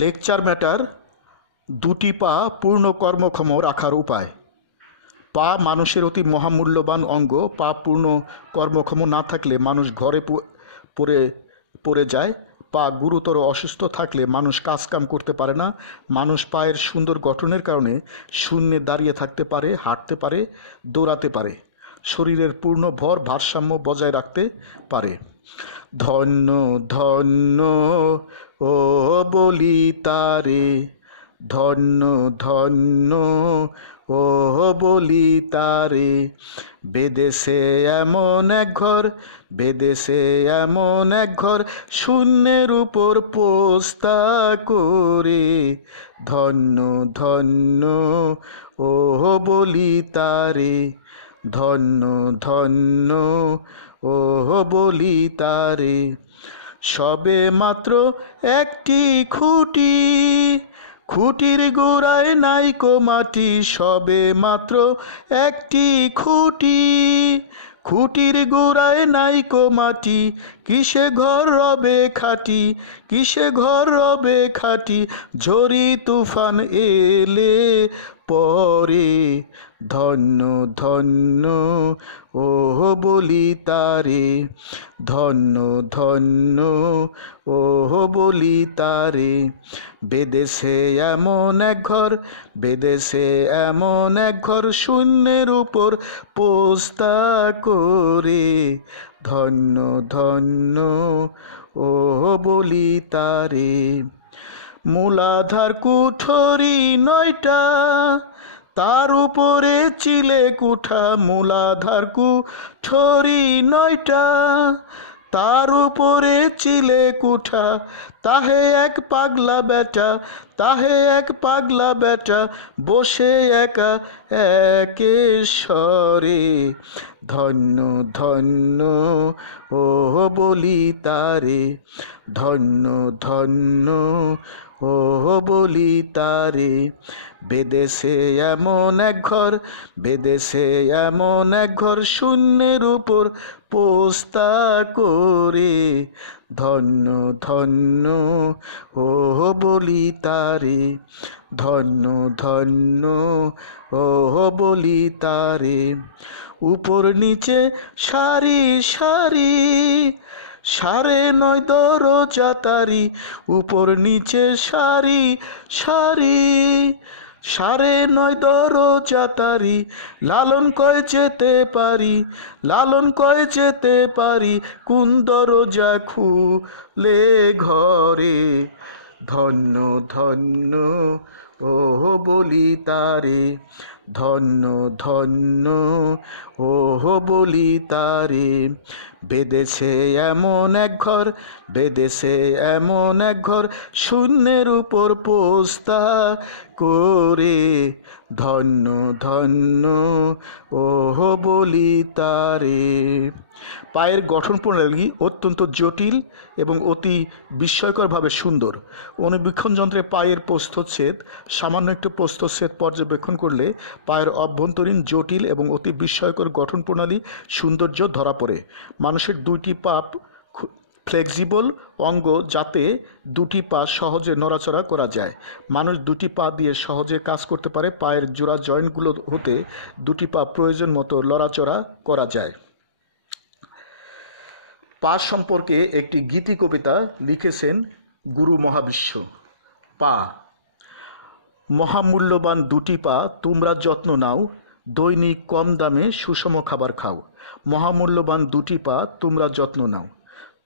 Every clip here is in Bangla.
লেকচার ম্যাটার দুটি পা পূর্ণ কর্মক্ষম রাখার উপায়। পা মানুষের অতি মহামূল্যবান অঙ্গ। পা পূর্ণ কর্মক্ষম না থাকলে মানুষ ঘরে পড়ে পড়ে যায়। পা গুরুতর অসুস্থ থাকলে মানুষ কাজকাম করতে পারে না। মানুষ পায়ের সুন্দর গঠনের কারণে শূন্যে দাঁড়িয়ে থাকতে পারে, হাঁটতে পারে, দৌড়াতে পারে, শরীরের পূর্ণ ভর ভারসাম্য বজায় রাখতে পারে। ধন্য ধন্য ও বলি তারে, ধন্য ধন্য ও বলি তারে। বেদেশে এমন এক ঘর, বেদেশে এমন এক ঘর, শূন্যের উপর পোস্তা করে। ধন্য ধন্য ও বলি তারে, ধন্য ধন্য ও বলি তারে। সবে মাত্র একটি খুঁটি, খুঁটির গোড়ায় নাইকো মাটি। সবে মাত্র একটি খুঁটি, খুঁটির গোড়ায় নাইকো মাটি। কিসে ঘর রবে খাটি, কিসে ঘর রবে খাটি, ঝড়ি তুফান এলে পরে। ধন্য ধন্য ও বলি তারে, ধন্য ধন্য ও বলি তারে। বেদেশে এমন এক ঘর, বেদেশে এমন এক ঘর, শূন্যের উপর পোস্তা করে। ধন্য ধন্য ও বলি তারে। মূলাধার কুঠরি 9টা, তার উপরে চিলে কুঠা। মূলাধার কুঠরি 9টা, তার উপরে চিলে কুঠা। তাহে এক পাগলা বেটা, তাহে এক পাগলা বেটা, বসে একা একেশ্বরে। ধন্য ধন্য ও বলি তারে, ধন্য ধন্য ও বলি তারে। বেদেশে এমন এক ঘর, বেদেশে এমন এক ঘর, শূন্যের উপর পোস্তা করে। ধন্য ধন্য ও বলি তারে, ধন্য ধন্য ও বলি তারে। উপর নিচে সারি সারি, 9.5 দরজা তারি। উপর নিচে সারি সারি, 9.5 দরজা তারি। লালন কয় যেতে পারি, লালন কয় যেতে পারি, কোন দরজা খুলে ঘরে। ধন্য ধন্য ও বলি তারে, ধন্য ধন্য ও বলি তারে। বেদেশে এমন এক ঘর, বেদেশে এমন এক ঘর, শূন্যের উপর পোস্তা করে। ধন্য ধন্য ও বলি তারে। পায়ের গঠন প্রণালী অত্যন্ত জটিল এবং অতি বিস্ময়করভাবে সুন্দর। অনুবীক্ষণ যন্ত্রে পায়ের প্রস্থচ্ছেদ, সামান্য একটু প্রস্থচ্ছেদ পর্যবেক্ষণ করলে পায়ের অভ্যন্তরীণ জটিল এবং অতি বিস্ময়কর গঠন প্রণালী সৌন্দর্য ধরা পড়ে। মানুষের 2টি পা ফ্লেক্সিবল অঙ্গ, যাতে 2টি পা সহজে নড়াচড়া করা যায়। মানুষ 2টি পা দিয়ে সহজে কাজ করতে পারে। পায়ের জোড়া জয়েন্টগুলো হতে 2টি পা প্রয়োজন মতো লড়াচড়া করা যায়। পা সম্পর্কে একটি গীতি কবিতা লিখেছেন গুরু মহাবিশ্ব। পা মহামূল্যবান 2টি পা, তোমরা যত্ন নাও, দৈনিক কম দামে সুষম খাবার খাও। মহামূল্যবান 2টি পা, তোমরা যত্ন নাও।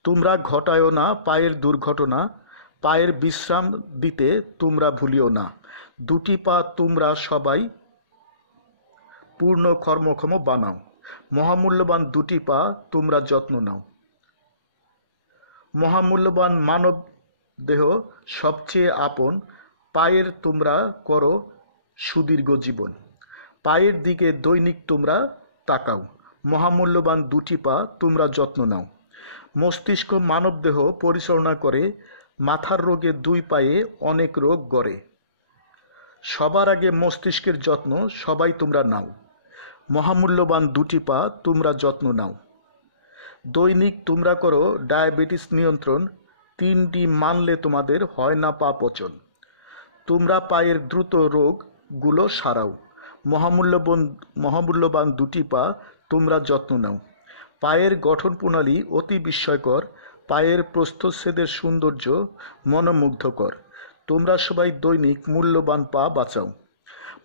তোমরা ঘটায়ও না পায়ের দুর্ঘটনা, পায়ের বিশ্রাম দিতে তোমরা ভুলিও না। 2টি পা তোমরা সবাই পূর্ণ কর্মক্ষম বানাও। মহামূল্যবান 2টি পা, তোমরা যত্ন নাও। মহামূল্যবান মানব দেহ সবচেয়ে আপন, পায়ের তোমরা করো সুদীর্ঘ জীবন। পায়ের দিকে দৈনিক তোমরা তাকাও। মহামূল্যবান 2টি পা, তোমরা যত্ন নাও। মস্তিষ্ক মানবদেহ পরিচালনা করে, মাথার রোগে 2 পায়ে অনেক রোগ গড়ে। সবার আগে মস্তিষ্কের যত্ন সবাই তোমরা নাও। মহামূল্যবান 2টি পা, তোমরা যত্ন নাও। দৈনিক তোমরা করো ডায়াবেটিস নিয়ন্ত্রণ, তিনটি মানলে তোমাদের হয় না পা পচন। তোমরা পায়ের দ্রুত রোগগুলো সারাও। মহামূল্যবান দুটি পা তোমরা যত্ন নাও। পায়ের গঠন প্রণালী অতি বিস্ময়কর, পায়ের প্রস্থচ্ছেদের সৌন্দর্য মনোমুগ্ধকর। তোমরা সবাই দৈনিক মূল্যবান পা বাঁচাও।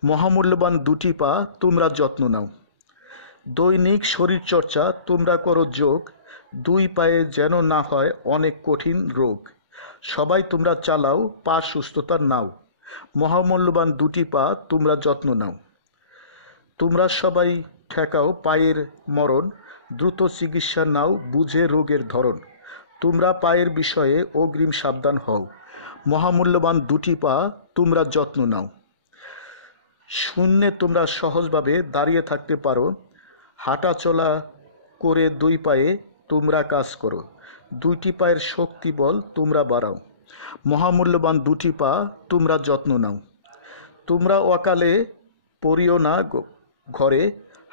মহামূল্যবান দুটি পা তোমরা যত্ন নাও। দৈনিক শরীরচর্চা তোমরা করো যোগ, দুই পায়ে যেন না হয় অনেক কঠিন রোগ। সবাই তোমরা চালাও পা সুস্থতার নাও। মহামূল্যবান দুটি পা তোমরা যত্ন নাও। তোমরা সবাই ঠেকাও পায়ের মরণ, দ্রুত চিকিৎসা নাও বুঝে রোগের ধরন। তোমরা পায়ের বিষয়ে অগ্রিম সাবধান হও। মহামূল্যবান দুটি পা তোমরা যত্ন নাও। শূন্যে তোমরা সহজভাবে দাঁড়িয়ে থাকতে পারো, হাঁটা চলা করে দুই পায়ে তোমরা কাজ করো। দুইটি পায়ের শক্তি বল তোমরা বাড়াও। মহামূল্যবান দুটি পা তোমরা যত্ন নাও। তোমরা অকালে পড়িও না ঘরে,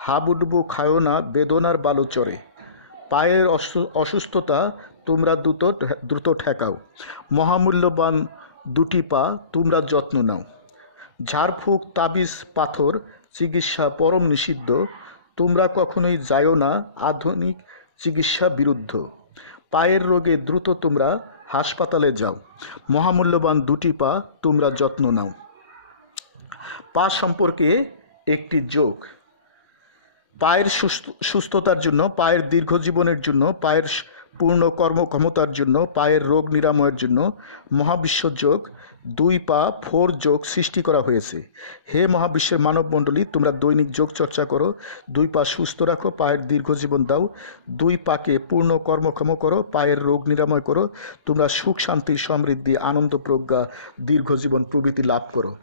হাবুডুবু খায়ও না বেদনার বালু চড়ে। পায়ের অসুস্থতা তোমরা দ্রুত ঠেকাও। মহামূল্যবান দুটি পা তোমরা যত্ন নাও। ঝাড়ফুঁক তাবিজ পাথর চিকিৎসা পরম নিষিদ্ধ, তোমরা কখনোই যাও না আধুনিক চিকিৎসা বিরুদ্ধ। পায়ের রোগে দ্রুত তোমরা হাসপাতালে যাও। মহামূল্যবান দুটি পা তোমরা যত্ন নাও। পা সম্পর্কে একটি যোগ। পায়ের সুস্থতার জন্য, পায়ের দীর্ঘ জীবনের জন্য, পায়ের পূর্ণ কর্মক্ষমতার জন্য, পায়ের রোগ নিরাময়ের জন্য মহাবিশ্ব যোগ 2 পা 4 যোগ সৃষ্টি করা হয়েছে। হে মহাবিশ্বের মানবমণ্ডলী, তোমরা দৈনিক যোগ চর্চা করো, 2 পা সুস্থ রাখো, পায়ের দীর্ঘ জীবন দাও, 2 পাকে পূর্ণ কর্মক্ষম করো, পায়ের রোগ নিরাময় করো। তোমরা সুখ শান্তি সমৃদ্ধি আনন্দ প্রজ্ঞা দীর্ঘ জীবন প্রভৃতি লাভ করো।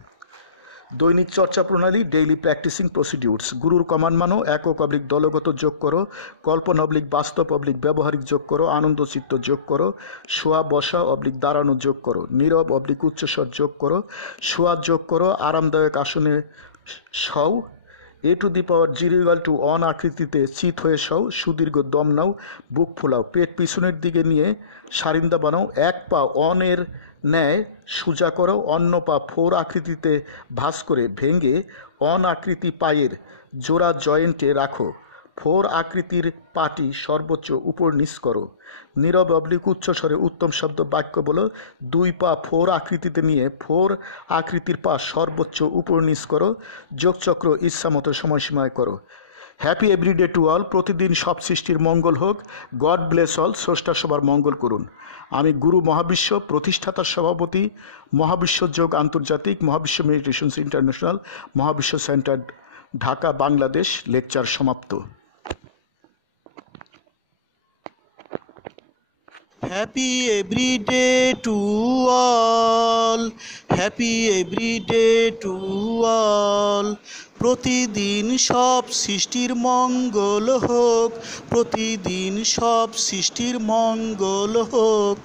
দৈনিক চর্চা প্রণালী, ডেইলি প্র্যাকটিসিং প্রসিডিউরস। গুরুর কমান্ড মানো, একক অবলিক দলগত যোগ করো, কল্পনা অবলিক বাস্তব অবলিক ব্যবহারিক যোগ করো, আনন্দ চিত্ত যোগ করো, শোয়া বসা অবলিক দাঁড়ানো যোগ করো, নীরব অবলিক উচ্চস্বর যোগ করো, শোয়া যোগ করো, আরামদায়ক আসনে শও, a⁻0 অন আকৃতিতে চিত হয়ে শও, সুদীর্ঘ দম নাও, বুক ফোলাও, পেট পিছনের দিকে নিয়ে সারিন্দা বানাও, এক পা অনের ন্যায় সোজা করো, অন্য পা 4 আকৃতিতে ভাঁজ করে ভেঙে অন আকৃতি পায়ের জোড়া জয়েন্টে রাখো। 4 আকৃতির পাটি সর্বোচ্চ উপর নিচ করো। নীরব অবলিক উচ্চস্বরে উত্তম শব্দ বাক্য বলো। 2 পা 4 আকৃতিতে নিয়ে 4 আকৃতির পা সর্বোচ্চ উপর নিচ করো। যোগচক্র ইচ্ছামতো সময়সীমায় করো। Happy everyday to all. প্রতিদিন সব সৃষ্টির মঙ্গল হোক। God bless all. স্রষ্টা সবার মঙ্গল করুন। আমি গুরু মহাবিশ্ব প্রতিষ্ঠাতার সভাপতি, মহাবিশ্ব যোগ আন্তর্জাতিক, মহাবিশ্ব মেডিটেশনস ইন্টারন্যাশনাল, মহাবিশ্ব সেন্টার, ঢাকা, বাংলাদেশ। লেকচার সমাপ্ত। Happy everyday to all, happy everyday to all. প্রতিদিন সব সৃষ্টির মঙ্গল হোক, প্রতিদিন সব সৃষ্টির মঙ্গল হোক।